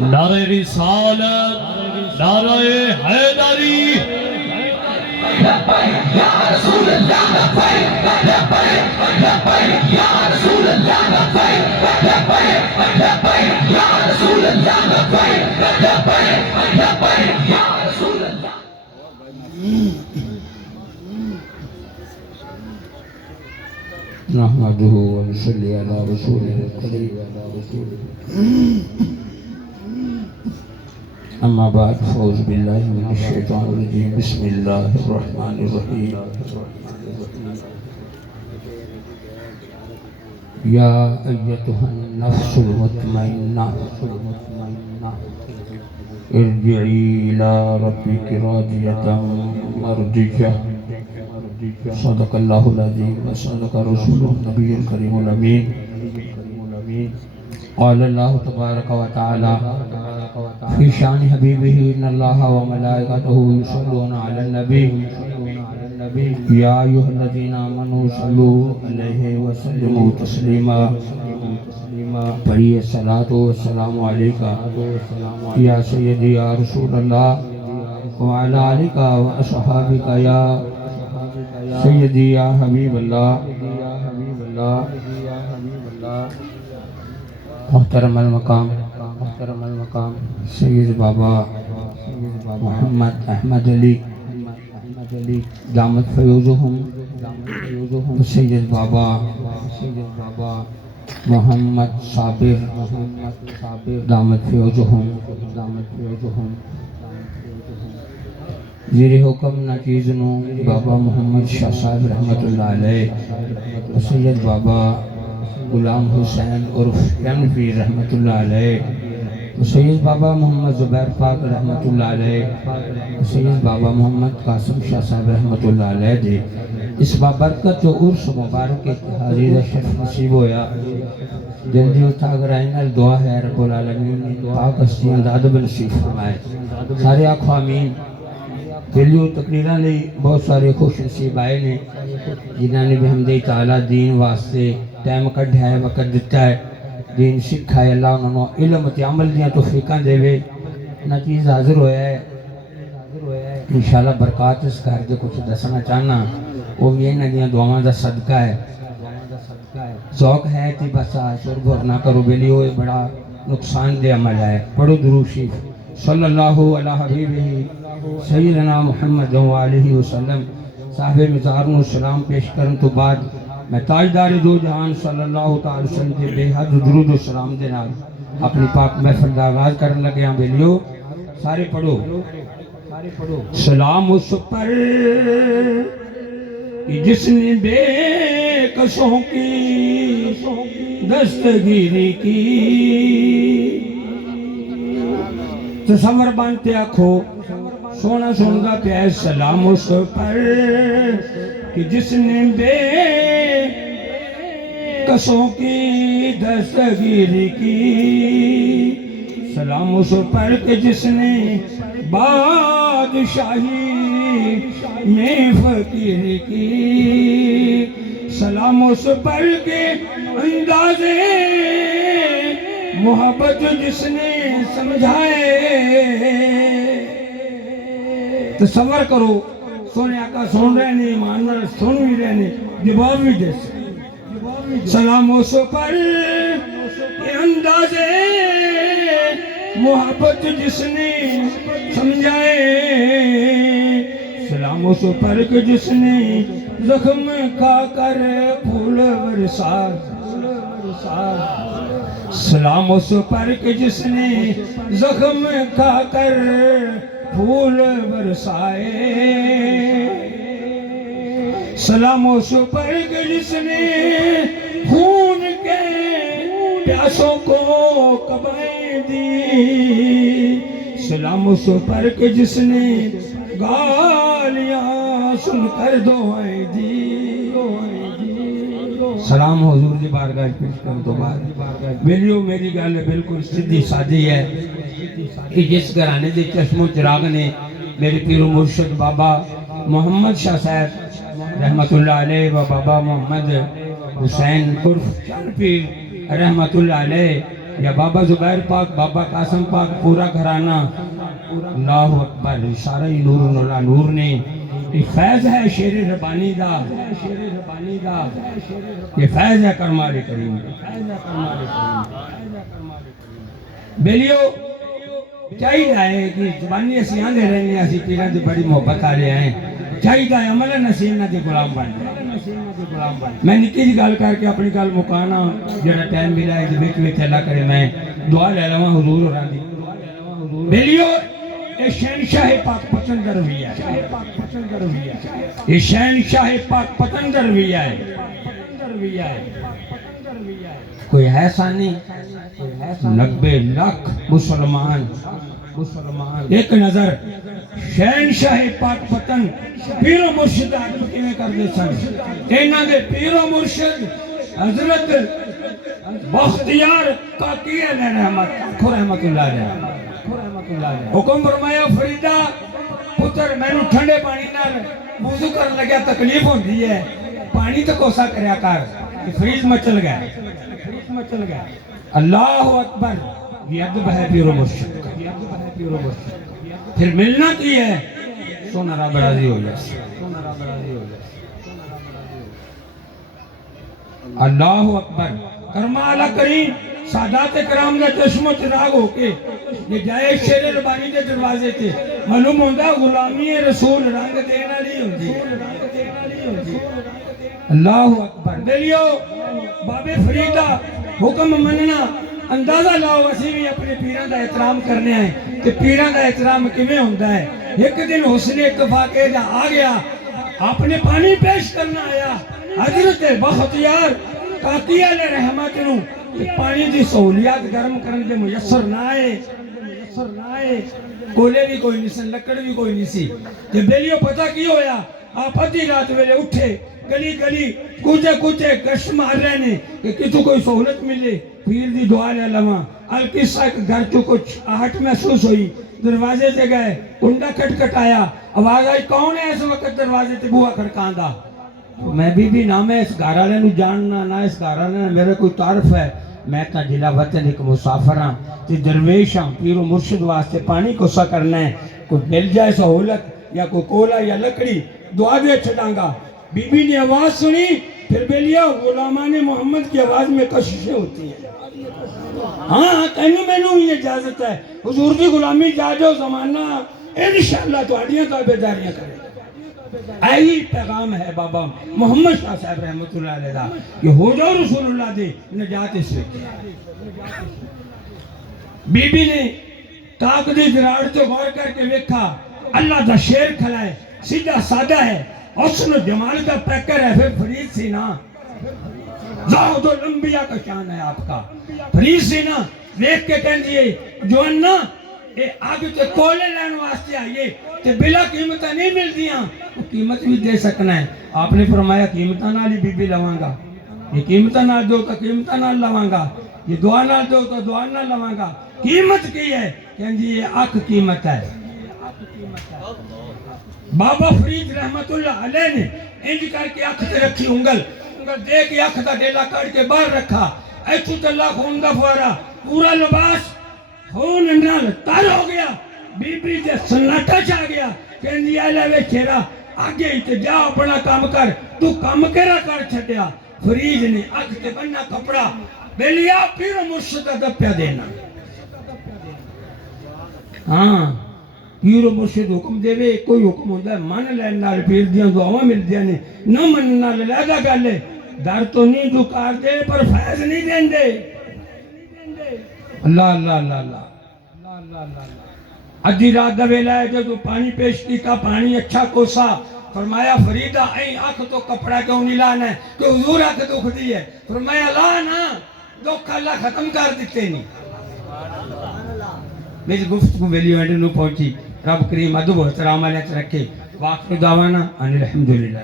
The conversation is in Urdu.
نعرہ رسالت، نعرہ حیدری، لبیک یا رسول اللہ، لبیک لبیک لبیک یا رسول اللہ، لبیک لبیک لبیک یا رسول اللہ، لبیک لبیک لبیک یا رسول اللہ۔ نحمده ونصلي على رسوله الكريم اما بعد فاعوذ بالله من الشيطان الرجيم بسم الله الرحمن الرحيم يا ايتها النفس المطمئنة ارجعي الى ربك راضية مرضية صدق اللہ العظیم وصدق رسوله النبی الکریم الامین قال اللہ تبارک و تعالی فی شان حبیبہ ان اللہ وملائکتہ یصلون علی النبی یا ایھا الذین آمنوا صلوا علیہ وسلموا تسلیما پڑھیے صلاۃ و السلام علیکہ یا سیدی یا رسول اللہ وعلی آلک و اصحابک یا سیدی یا حبیب اللہ محترم المقام سید بابا محمد احمد علی دامت فیوزہم سید بابا محمد صابر دامت فیوزہم زیر حکم ناچیزنو بابا محمد شاہ صاحب رحمت اللہ علیہ سید بابا غلام حسین عرف ینفی رحمت اللہ علیہ سید بابا محمد زبیر پاک رحمت اللہ علیہ سید بابا محمد قاسم شاہ صاحب رحمت اللہ علیہ دے اس بابرکت و عرص مبارک اتحادی شرف نصیب ہویا دل دیو تاگر آئینال دعا ہے رب العالمین پاک ہستیاں دادب نصیب فرمائے سارے آنکھوں آمین ویلیو تقریران لئی بہت سارے خوش نصیب آئے نے جنہاں نے بھی حمدِ تعالیٰ دین واسطے ٹائم کڈھا ہے وقت دیتا ہے دین سکھا ہے اللہ انہوں نے علم تے عمل دیاں توفیقاں دے وے نہ چیز حاضر ہویا ہے انشاءاللہ برکات اس گھر دے کچھ دسنا چاہنا وہ بھی انہ دیاں دعاواں دا صدقہ ہے ذوق ہے تی بس شرب اور نہ کرو ویلیو بڑا نقصان دے عمل ہے پڑھو درود شریف صلی اللہ علیہ حبیبہ سیدنا محمد وآلہ وسلم صاحب مزارن و سلام پیش کرن تو بعد میں تاجدار دو جہان صلی اللہ تعالی وسلم کے بے حد درود و سلام دے نال اپنی پاک محفل دا آغاز کرن لگے ہیں بیلیو سارے پڑھو سلام اس پر جس نے بے کسوں کی دستگیری کی تصور بانتے آکھو سونا سنگا پہ سلام اس پر کہ جس نے بے کسوں کی دستگیری کی سلام اس پر کہ جس نے بادشاہی میں فقیر کی سلام اس پر کہ انداز محبت جس نے سمجھائے تصور کرو سونے آقا سن رہے نے مانور سن بھی رہے نے جواب بھی دے سلام اس پر کہ انداز محبت جس نے سمجھائے سلام اس پر کہ جس نے زخم کھا کر پھول برسا سلام اس پر کہ جس نے زخم کھا کر پھول برسائے سلام اس پر کہ جس نے خون کے پیاسوں کو کبائیں دی سلام اس پر کہ جس نے گالیاں سن کر دعائیں دی سلام حضور دی بارگاہ پیش کرنے تو بعد ویلیو میری گل بالکل سیدھی سادی ہے کہ جس گھرانے دے چشم و چراغ نے میرے پیر و مرشد بابا محمد شاہ صاحب رحمت اللہ علیہ و بابا محمد حسین عرف چند پیر رحمت اللہ علیہ یا بابا زبیر پاک، بابا قاسم پاک، پورا گھرانہ، اللہ اکبر، سارا ہی نور نولا نور نے، یہ فیض ہے شیر ربانی دا، یہ فیض ہے کرمال کریم، بیلیو چاہیے ہے کہ زبانی اسی آندے رہنے ہیں، اسی پیران دی بڑی محبت آ رہے ہیں، چاہیے ہے عملہ نسیل نہ دی غلام بن جائے۔ میں نکی جی گال کر کے اپنی گال مکانا جڑا ٹائم ملا ہے جو بیچ اللہ کرے میں دعا لے لواں حضور اور آدھی بیلیو یہ شہنشاہ پاک پتن رویہ ہے، یہ شہنشاہ پاک پتن رویہ ہے، کوئی ہے ثانی 90 لاکھ مسلمان ایک نظر شہنشاہ پاک پتن پیر و مرشد آدم کیویں کر دے سن، انہاں دے پیر و مرشد حضرت بختیار کاکی علیہ رحمت اللہ علیہ حکم فرمایا فریدہ پتر مینوں ٹھنڈے پانی نال وضو کرن لگیا تکلیف ہوندی ہے، پانی تو کوسا کریا کر، فریز مچل گیا۔ اللہ اکبر، یہ ادب ہے پیر و مرشد کا، پھر ملنا کی ہے سونا رب راضی ہو جائے۔ اللہ اکبر، کرمالہ کریم سادات کرام دا چشم و چراغ ہو کے یہ جائے شیر ربانی دے دروازے تھے، معلوم ہوندہ غلامی رسول رنگ دینا نہیں ہوندی۔ اللہ اکبر، بیلیو بابے فریدہ حکم مننا، اندازہ لاؤ وسیع بھی اپنے پیران دا احترام کرنے ہیں کہ پیران دا احترام کیویں ہوندہ ہے۔ ایک دن حسن اتفاق جا آ گیا، آپ نے پانی پیش کرنا آیا، حضرت بختیار کاکی علیہ رحمت نو پانی دی سہولیات گرم کرن دے میسر نہ آئے، کولے بھی کوئی نہیں سن، لکڑ بھی کوئی نہیں سی، تے بیلیو پتہ کی ہویا، آپ ادھی رات ویلے اٹھے، گلی کوچے گشت مار رہے نے کہ کتو کوئی سہولت ملے، پیر دی دعا لے لواں۔ القصہ ایک گھر چو کچھ آہٹ محسوس ہوئی، دروازے سے گئے، کنڈا کھٹ آیا، آواز آئی کون ہے اس وقت دروازے تے بوہا کھڑکاندہ؟ میں بی نہ میں اس گھر والے نو جاننا نہ اس گھر والے نے میرے کوئی تعارف ہے، میں تا جلا وطن ایک مسافر ہاں تے درویش ہاں، پیر و مرشد واسطے پانی کوسا کرنا ہے، کوئی مل جائے سہولت یا کوئی کولا یا لکڑی دعا دے چھڑاں گا۔ بی بی نے آواز سنی، پھر بیلیا غلامان محمد کی آواز میں کششیں ہوتی ہیں۔ ہاں کہنو میں نو یہ اجازت ہے، حضور کی غلامی جا جو زمانہ انشاءاللہ تو اڈیاں تابعداریاں کرے۔ ایہی پیغام ہے بابا محمد شاہ صاحب رحمت اللہ علیہ دا کہ ہو جاؤ رسول اللہ دے نجات اس وقت۔ بی بی نے کاک دی زراڑ تو غور کر کے ویکھا، اللہ دا شیر کھلا ہے، سیدھا سادہ ہے، حسن و جمال کا پیکر ہے، پھر فرید سینہ زہد الانبیاء کا شان ہے آپ کا۔ فرید سینہ دیکھ کے کہن دیئے جواننا اے آگے تے کولے لین واسطے آئیے تے بلا قیمتہ نہیں مل دیاں، قیمت بھی دے سکنا ہے۔ آپ نے فرمایا قیمتہ نالی بی بی لواں گا، یہ قیمتہ نال دو تو قیمتہ نال لواں گا، یہ دعا نال دو تو دعا نال لواں گا۔ قیمت کی ہے؟ کہن جی یہ اکھ قیمت ہے۔ بابا فرید رحمت اللہ علیہ نے انج کر کے اکھ تے رکھی انگل دے کے اکھ دا ڈیلا کڑ کے باہر رکھا، ایتھو تلا خون دا فوارا، پورا لباس خون نال تر ہو گیا، بی بی دے سناٹا چاہ گیا، کہن جی اے لے چھیرا آگے ہی تے جا اپنا کام کر، تو کام کرا کر چھڑیا۔ فرید نے اکھ تے بننا کپڑا بیلیا پیر و مرشد دا پیا دینا۔ ہاں پیر و مرشد حکم دے وے، کوئی حکم ہوندہ ہے من لین نال پیر دیاں دعاواں مل دیاں نے، نہ من نال لیدہ گالے، در تو نہیں دکار دے پر فیض نہیں دین دے۔ اللہ اللہ اللہ اللہ ادھی رات دا ویلا ہے جو پانی پیش کی کا پانی اچھا کوسا، فرمایا فریدہ این آنکھ تو کپڑا کیوں نہیں لانا ہے کہ حضور آنکھ دکھ دی ہے، فرمایا لانا دکھ اللہ ختم کر دیتے نہیں۔ میری گفتگو ویلیو اینڈ نو پہنچی، رب کریم ادب و احترام علیہ رکھے، واقع دعوانا ان الحمدللہ۔